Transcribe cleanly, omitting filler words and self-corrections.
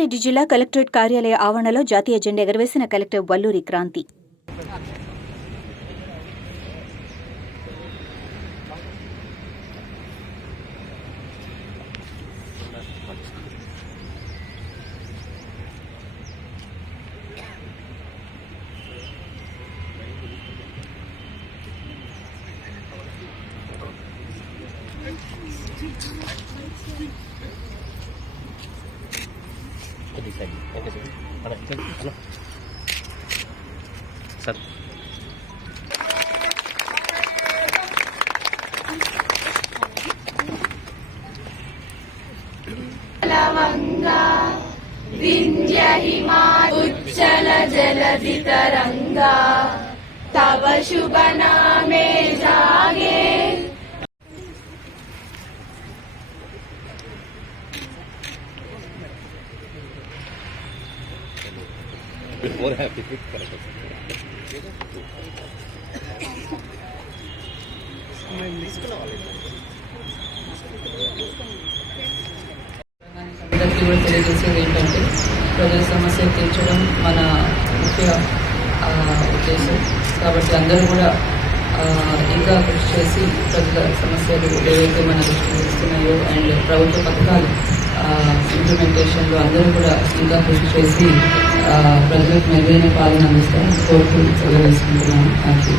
రంగారెడ్డి జిల్లా కలెక్టరేట్ కార్యాలయ ఆవరణలో జాతీయ జెండా ఎగరవేసిన కలెక్టర్ వల్లూరి క్రాంతి. सर लवंगा विंध्य हिमाचल जलधि तरंगा तव शुभ नामे जागे. और हैप्पी అందరికీ కూడా తెలియజేసేది ఏంటంటే ప్రజల సమస్యలు తీర్చడం మన ముఖ్య ఉద్దేశం. కాబట్టి అందరూ కూడా ఇంకా కృషి చేసి ప్రజల సమస్యలు ఏవైతే మన దృష్టికి వస్తున్నాయో అండ్ ప్రభుత్వ పథకాలు ఇంప్లిమెంటేషన్లో అందరూ కూడా ఇంకా కృషి చేసి ప్రజలకు మెరుగైన పాలన అందిస్తారని కోరుతూ సెలవు వేసుకుంటున్నాను. Thank you.